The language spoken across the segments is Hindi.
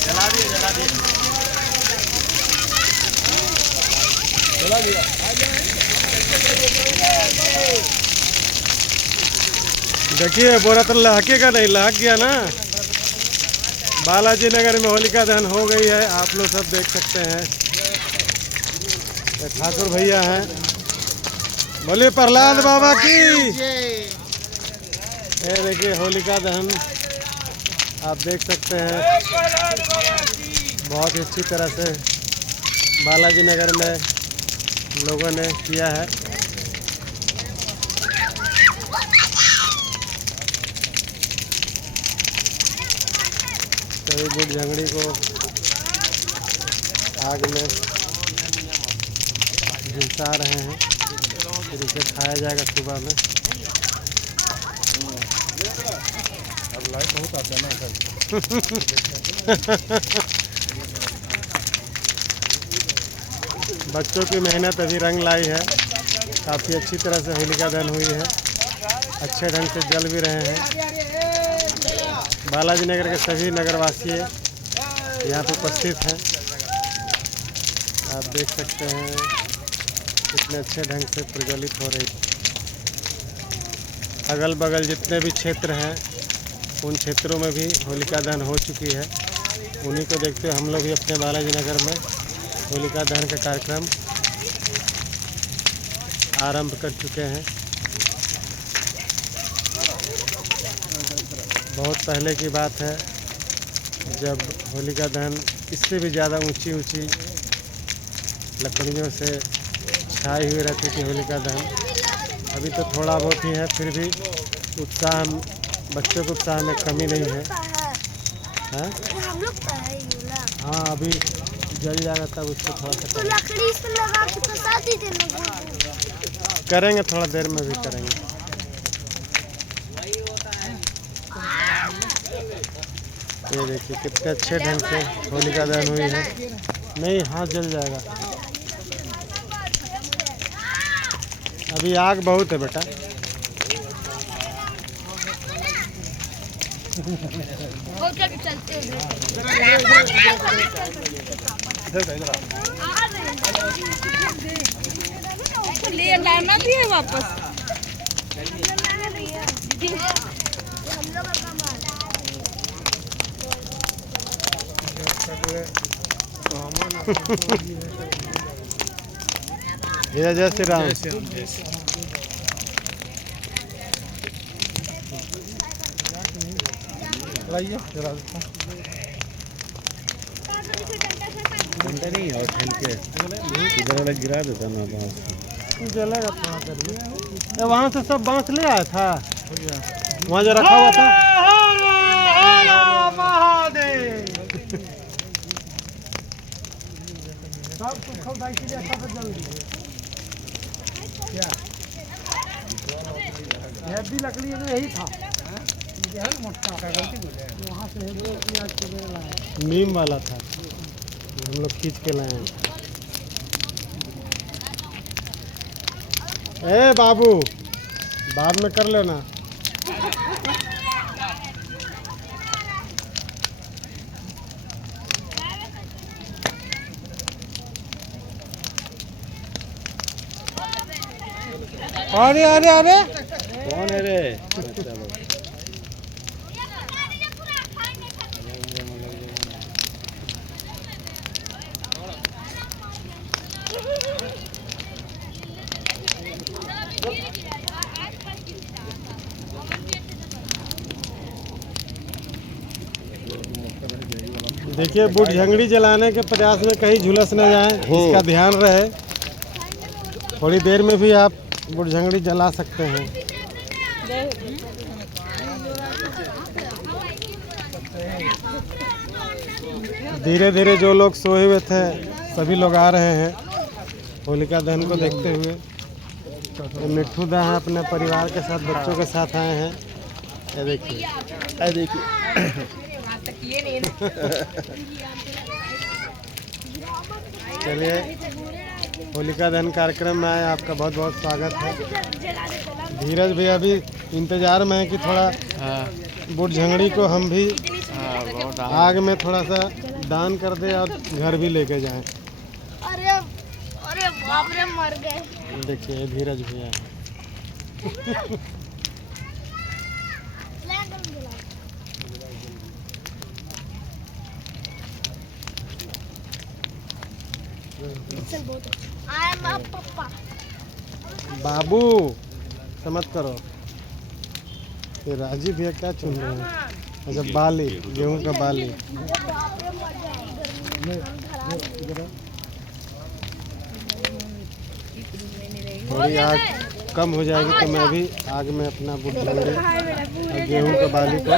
जला दिए जला दिया। देखिए बोरा तो लहकेगा नहीं, लहक गया ना। बालाजी नगर में होलिका दहन हो गई है, आप लोग सब देख सकते हैं। ठाकुर भैया हैं, बोलिए प्रहलाद बाबा की। ये देखिए होलिका दहन आप देख सकते हैं, बहुत ही अच्छी तरह से बालाजी नगर में लोगों ने किया है। सभी बुढ़ झंगड़ी को आग में झुलसा रहे हैं, फिर इसे खाया जाएगा सुबह में। अब लाइट बहुत आता है ना सर। बच्चों की मेहनत अभी रंग लाई है, काफ़ी अच्छी तरह से होलिका दहन हुई है, अच्छे ढंग से जल भी रहे हैं। बालाजी नगर के सभी नगरवासी यहाँ पर उपस्थित हैं, आप देख सकते हैं कितने अच्छे ढंग से प्रज्वलित हो रही। अगल बगल जितने भी क्षेत्र हैं उन क्षेत्रों में भी होलिका दहन हो चुकी है। उन्हीं को देखते हुए हम लोग भी अपने बालाजी नगर में होलिका दहन का कार्यक्रम आरंभ कर चुके हैं। बहुत पहले की बात है जब होलिका दहन इससे भी ज़्यादा ऊंची ऊंची लकड़ियों से छाई हुई रहती थी होलिका दहन। अभी तो थोड़ा बहुत ही है, फिर भी उत्साह, बच्चों के उत्साह में कमी नहीं है। हाँ अभी जल जाएगा तब उसको थोड़ा सा तो लकड़ी से लगा के फंसा दीजिए ना। करेंगे, थोड़ा देर में भी करेंगे। ये देखिए कितने अच्छे ढंग से होलिका दहन हुई है। नहीं, हाथ जल जाएगा। अभी आग बहुत है बेटा। ले लाना भी है वापस। भैया जय श्री राम। घंटा नहीं और ठंड के इधर वाला गिरा देता ना बांस। जलेगा थोड़ा देर में। वहाँ से सब बांस ले आया था, वहाँ जो रखा हुआ था। भी लकड़ी में यही था, वहाँ से नीम वाला था, हम लोग खींच के लाए हैं। ए बाबू, बाद में कर लेना। अरे अरे अरे कौन है रे? देखिए बुढ़ झंगड़ी जलाने के प्रयास में कहीं झुलस न जाए, इसका ध्यान रहे। थोड़ी देर में भी आप बुढ़ झंगड़ी जला सकते हैं। धीरे धीरे जो लोग सोए हुए थे सभी लोग आ रहे हैं होलिका दहन को देखते हुए। मिट्ठू दा है, अपने परिवार के साथ, बच्चों के साथ आए हैं। ये देखिए, ये देखिए। चलिए होलिका दहन कार्यक्रम में आए, आपका बहुत बहुत स्वागत है। धीरज भैया भी इंतजार में है कि थोड़ा बुढ़ झंगड़ी को हम भी आग में थोड़ा सा दान कर दे और घर भी लेके जाएं। अरे अरे बाप रे, मर गए। देखिए धीरज भैया है। पापा बाबू समझ करो। ये राजीव भैया क्या चुन रहे हैं? अच्छा बाली, गेहूं का बाली। थोड़ी आग कम हो जाएगी तो मैं भी आग में अपना बुढ़ झंगड़ी और गेहूं का बाली को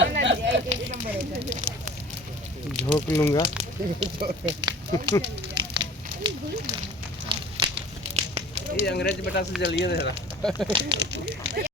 झोंक लूँगा। ये अंग्रेज बेटा से जलिए दे रहा।